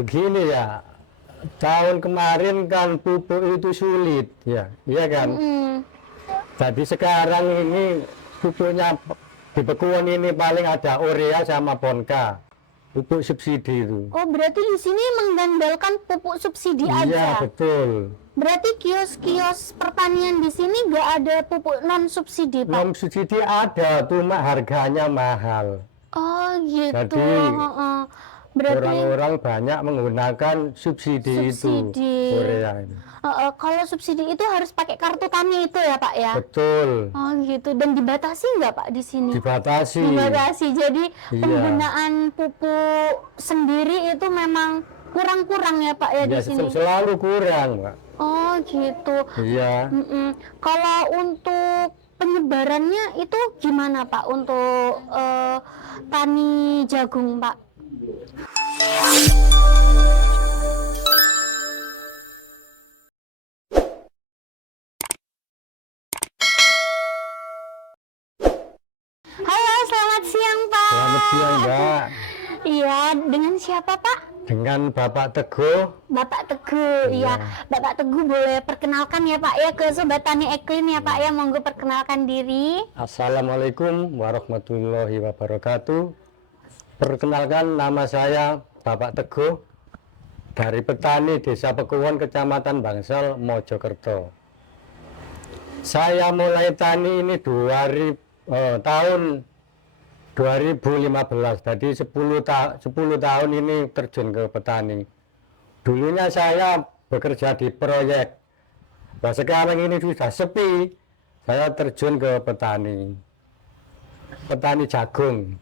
Begini ya, tahun kemarin kan pupuk itu sulit ya, iya kan? Jadi sekarang ini pupuknya di Bekuan ini paling ada urea sama Ponka, pupuk subsidi itu. Oh, berarti di sini mengandalkan pupuk subsidi Iya, aja. betul. Berarti kios-kios pertanian di sini nggak ada pupuk non subsidi, Pak? Non subsidi ada, cuma harganya mahal. Oh, gitu. Jadi, Heeh. Berarti orang-orang banyak menggunakan subsidi itu, subsidi. urea ini. Kalau subsidi itu harus pakai kartu tani itu ya, Pak ya? Betul, Oh, gitu. Dan dibatasi nggak, Pak, di sini? dibatasi. Dibatasi. Jadi Iya. penggunaan pupuk sendiri itu memang kurang-kurang ya, Pak ya, di Ya, sini? selalu kurang, Pak. Oh, gitu. Iya. Kalau untuk penyebarannya itu gimana, Pak, untuk tani jagung, Pak? Halo, selamat siang, Pak. Selamat siang, Mbak. Iya, dengan siapa, Pak? Dengan Bapak Teguh. Bapak Teguh, iya. Bapak Teguh boleh perkenalkan ya, Pak ya, ke Sobat Tani Iklim ya, Pak ya. Monggo perkenalkan diri. Assalamualaikum warahmatullahi wabarakatuh. Perkenalkan, nama saya Bapak Teguh dari petani Desa Bekuan, Kecamatan Bangsal, Mojokerto. Saya mulai tani ini tahun 2015, jadi 10 tahun ini terjun ke petani. Dulunya saya bekerja di proyek, nah sekarang ini sudah sepi, saya terjun ke petani jagung.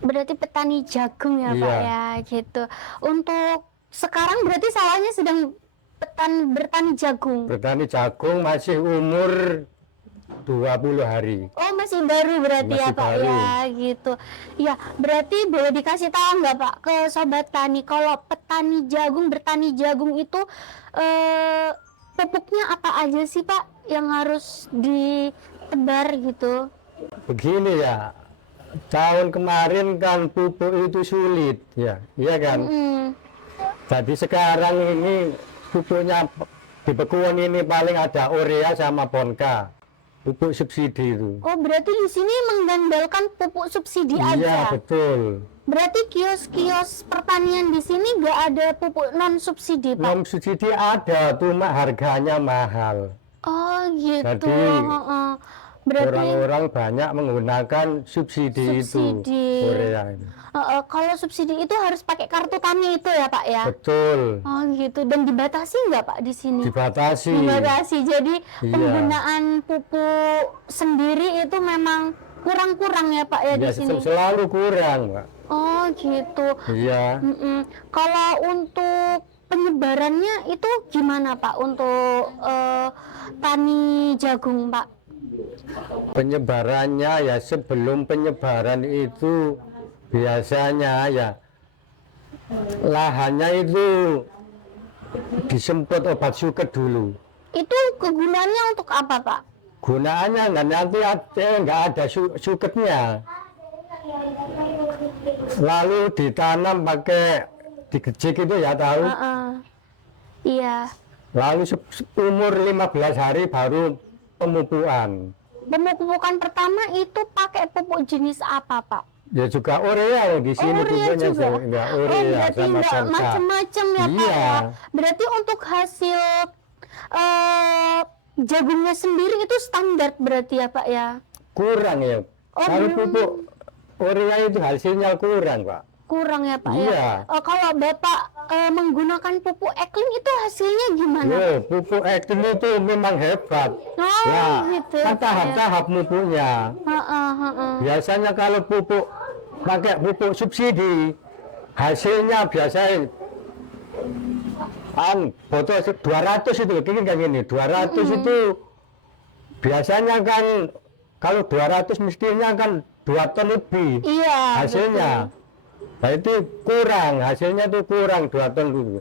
Berarti petani jagung ya, Iya. Pak ya, gitu. Untuk sekarang berarti sawahnya sedang bertani jagung. Bertani jagung masih umur 20 hari. Oh, masih baru berarti ya, Masih Pak baru. ya, gitu. Ya, berarti boleh dikasih tahu nggak, Pak, ke Sobat Tani, kalau petani jagung, bertani jagung itu pupuknya apa aja sih, Pak, yang harus ditebar gitu? Begini ya, tahun kemarin kan pupuk itu sulit ya, iya kan? Jadi sekarang ini pupuknya di Bekuan ini paling ada urea sama Ponka, pupuk subsidi itu. Oh, berarti di sini mengandalkan pupuk subsidi Iya, aja. betul. Berarti kios-kios pertanian di sini nggak ada pupuk non subsidi, Pak? Non subsidi ada, cuma harganya mahal. Oh, gitu. Jadi, Heeh. Berarti orang-orang banyak menggunakan subsidi itu, subsidi. urea ini. Kalau subsidi itu harus pakai kartu tani itu ya, Pak ya? Betul, Oh, gitu. Dan dibatasi nggak, Pak, di sini? dibatasi. Dibatasi. Jadi Iya. penggunaan pupuk sendiri itu memang kurang-kurang ya, Pak ya, di Ya, sini? selalu kurang, Pak. Oh, gitu. Iya. Kalau untuk penyebarannya itu gimana, Pak, untuk tani jagung, Pak? Penyebarannya ya, sebelum penyebaran itu biasanya ya lahannya itu disemprot obat suket dulu. Itu kegunaannya untuk apa, Pak? Gunaannya nggak ada suketnya. Lalu ditanam pakai digejik itu ya tahu. Iya. Lalu umur 15 hari baru pemupukan. Pemupukan pertama itu pakai pupuk jenis apa, Pak? Ya juga urea di sini Urea pupuknya juga. ya, Oh, urea berarti sama nggak Ponka. macem-macem ya, Pak Iya. ya. Berarti untuk hasil jagungnya sendiri itu standar berarti ya, Pak ya? Kurang ya. Oh, Kalau belum. pupuk urea itu hasilnya kurang, Pak. Kurang ya, Pak Iya. ya? Kalau Bapak menggunakan pupuk Eklim itu hasilnya gimana? Loh, pupuk Ektim itu memang hebat. Oh, Ya, gitu. kan tahap-tahap pupuknya. Biasanya kalau pakai pupuk subsidi, hasilnya biasanya botol 200 itu, kayak gini, 200 itu biasanya kan kalau 200 mestinya kan 2 ton lebih Iya. hasilnya. Betul. Nah itu kurang, hasilnya tuh kurang 2 ton dulu.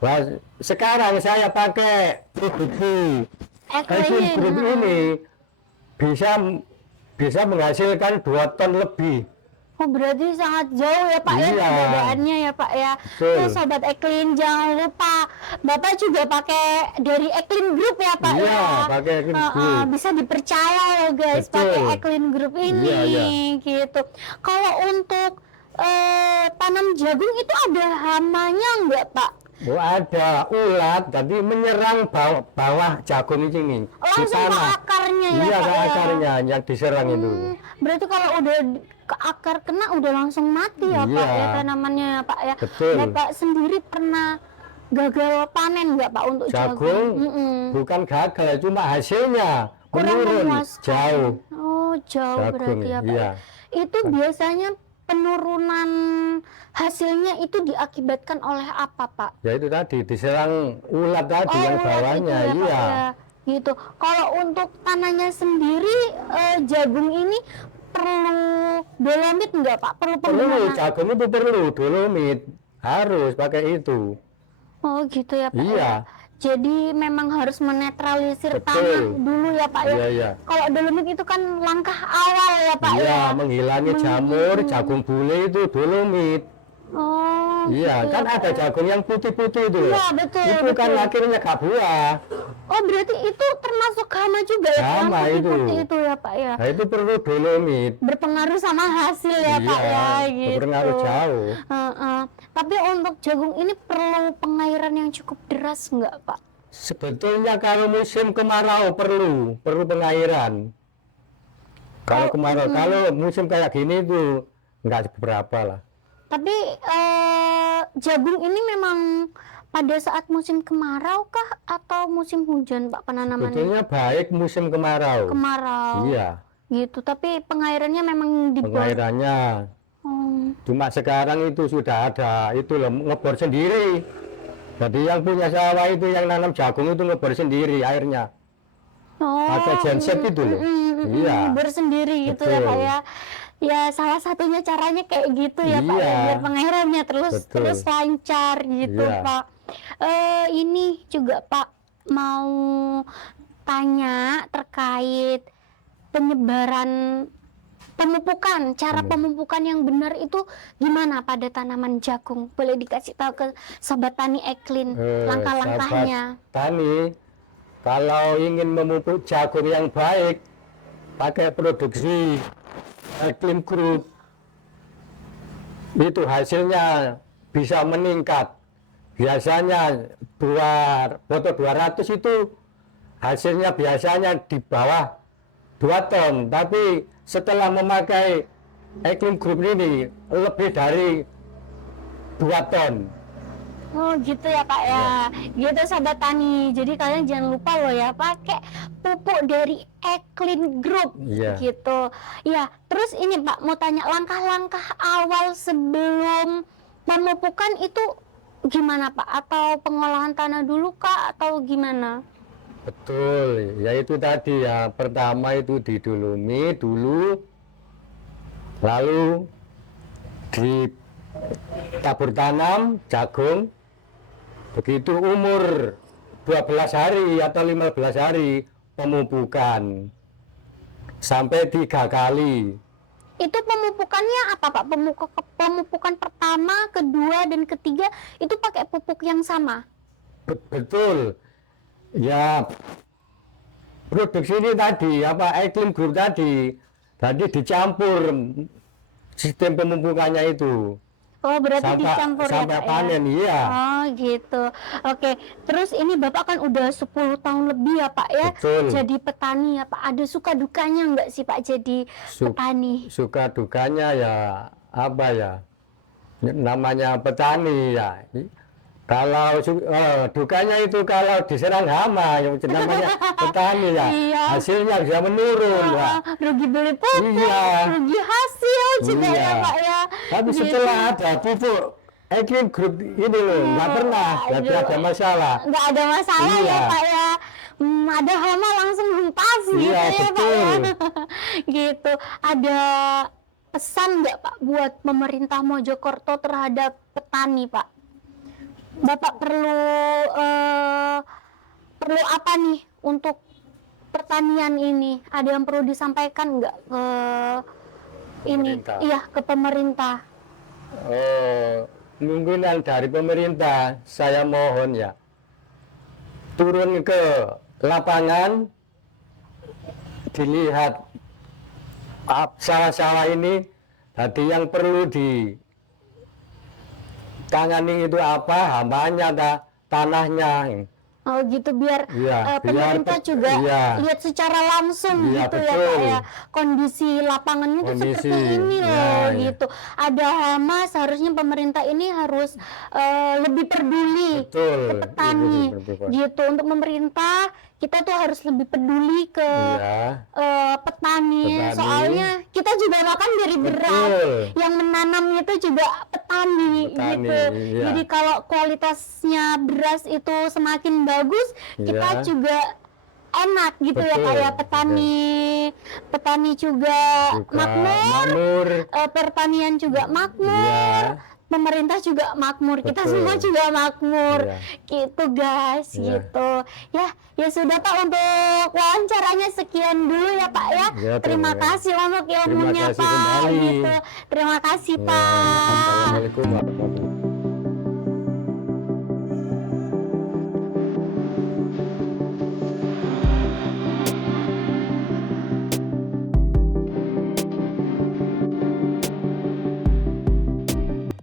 Nah, sekarang saya pakai produksi Eklim. ini bisa menghasilkan 2 ton lebih Oh, berarti sangat jauh ya Pak ya Iya. perbedaannya ya Pak ya. Betul. Tuh Sobat Eklin jangan lupa Bapak juga pakai dari Eklin Group ya Pak Iya, ya. pakai Eklin Group. Bisa dipercaya loh guys Betul. pakai Eklin Group ini Iya. gitu. Kalau untuk tanam jagung itu ada hamanya nggak Pak? Oh, ada ulat tadi menyerang bawah jagung ini di Langsung ke tanah. akarnya ya Iya, Pak ke ya. akarnya yang diserang itu. Berarti kalau udah ke akar kena udah langsung mati ya Iya. Pak ya tanamannya ya Pak ya. Betul. Bapak sendiri pernah gagal panen nggak Pak untuk Jagung bukan gagal, cuma hasilnya kurang menurun memuaskan. jauh. Oh jauh Jagung, berarti ya Pak. iya. Itu biasanya penurunan hasilnya itu diakibatkan oleh apa Pak? Ya itu tadi diserang ulat tadi yang ulat itu bawahnya, ya, Pak, iya. ya. Gitu. Kalau untuk tanahnya sendiri jagung ini perlu dolomit nggak Pak? Perlu Perlu, penggunaan? jagung itu perlu dolomit, harus pakai itu. Oh gitu ya Pak. Iya. Ya. Jadi memang harus menetralisir Betul. tanah dulu ya Pak ya. Iya, iya. Kalau dolomit itu kan langkah awal ya Pak Iya, ya. menghilangi jamur, jagung bule itu dolomit. Oh. Iya, gitu kan ya, ada Pak ya. jagung yang putih-putih itu. Iya, betul, Itu kan betul. akhirnya gak buah. Oh berarti itu termasuk hama juga ya? Pak? Hama Yang itu. putih-putih itu ya Pak ya. Nah itu perlu dolomit. Berpengaruh sama hasil ya Iya, Pak ya gitu. berpengaruh jauh. Tapi untuk jagung ini perlu pengairan yang cukup deras nggak Pak? Sebetulnya kalau musim kemarau perlu pengairan. Kalau kemarau, kalau musim kayak gini itu nggak seberapa lah. Tapi jagung ini memang pada saat musim kemarau kah atau musim hujan Pak penanamannya? Sebetulnya baik musim kemarau. Kemarau. Iya, Gitu. Tapi pengairannya memang di bawah. pengairannya. Oh. Cuma sekarang itu sudah ada, itu loh, ngebor sendiri. Jadi yang punya sawah itu yang nanam jagung itu ngebor sendiri airnya. Pakai genset itu loh. Iya. Bersendiri gitu ya Betul. Pak ya. Ya salah satunya caranya kayak gitu ya Pak ya, Iya. biar pengairannya Betul. terus lancar gitu Iya. Pak. Ini juga Pak mau tanya terkait penyebaran pemupukan, cara pemupukan yang benar itu gimana pada tanaman jagung? Boleh dikasih tahu ke Sobat Tani Eklin langkah-langkahnya? Sahabat tani, kalau ingin memupuk jagung yang baik, pakai produksi Eklin Group, itu hasilnya bisa meningkat. Biasanya foto 200 itu hasilnya biasanya di bawah 2 ton, tapi setelah memakai Eklin Group ini lebih dari 2 ton. Oh gitu ya Pak ya, gitu Sobat Tani. Jadi kalian jangan lupa loh ya pakai pupuk dari Eklin Group, Iya. gitu. Ya, terus ini Pak mau tanya langkah-langkah awal sebelum pemupukan itu gimana Pak? Atau pengolahan tanah dulu kah atau gimana? Betul, ya itu tadi ya. Pertama itu didolumi dulu, lalu ditabur tanam jagung. Begitu umur 12 hari atau 15 hari pemupukan sampai 3 kali. Itu pemupukannya apa Pak? Pemupukan pertama, kedua, dan ketiga itu pakai pupuk yang sama? Betul. Ya, produksi ini tadi apa Eklin Group tadi dicampur sistem pemupukannya itu Oh berarti dicampur ya sampai Pak panen, ya? iya. Oh gitu. Oke. Terus ini Bapak kan udah 10 tahun lebih ya Pak ya? Betul. Jadi petani ya Pak. Ada suka dukanya nggak sih Pak jadi petani? Suka dukanya ya apa ya, namanya petani ya. Kalau dukanya itu kalau diserang hama, yang namanya petani ya, Iya. hasilnya bisa menurun ya. Rugi beli pupuk, Iya. rugi hasil juga Iya. ya Pak ya. Tapi Gitu. setelah ada pupuk Eklin Group ini loh, nggak pernah, nggak ada masalah. Nggak ada masalah ya Iya. Pak ya. Ada hama langsung hempas gitu Iya, ya Pak betul. ya. Gitu. Ada pesan nggak Pak buat pemerintah Mojokerto terhadap petani Pak? Bapak perlu apa nih untuk pertanian ini? Ada yang perlu disampaikan nggak ke ini, Pemerintah. iya ke pemerintah. Oh, kemungkinan dari pemerintah saya mohon ya turun ke lapangan, dilihat sawah-sawah ini, jadi yang perlu ditangani itu apa, hambanya, tanahnya. Oh gitu, biar Iya, pemerintah juga iya. lihat secara langsung Iya, gitu ya Pak betul. ya, kondisi lapangannya tuh Kondisi, seperti ini loh ya, ya. gitu. Ada hama, seharusnya pemerintah ini harus lebih peduli Betul, ke petani itu seperti Pak. gitu. Untuk pemerintah kita tuh harus lebih peduli ke Iya, petani. Petani. Soalnya kita juga makan dari beras, betul. yang menanamnya itu juga petani, Petani, gitu. iya. Jadi kalau kualitasnya beras itu semakin bagus, kita Iya. juga enak gitu ya Betul, Pak ya. Petani juga Juga makmur, makmur. pertanian juga makmur. Iya. Pemerintah juga makmur, kita Betul. semua juga makmur, Iya. gitu guys, Iya. gitu. Ya sudah Pak, untuk wawancaranya sekian dulu ya Pak ya. Ya, Terima terima kasih untuk ilmunya kasih Pak, kembali. gitu. Terima kasih Ya, Pak. Assalamualaikum warahmatullahi wabarakatuh.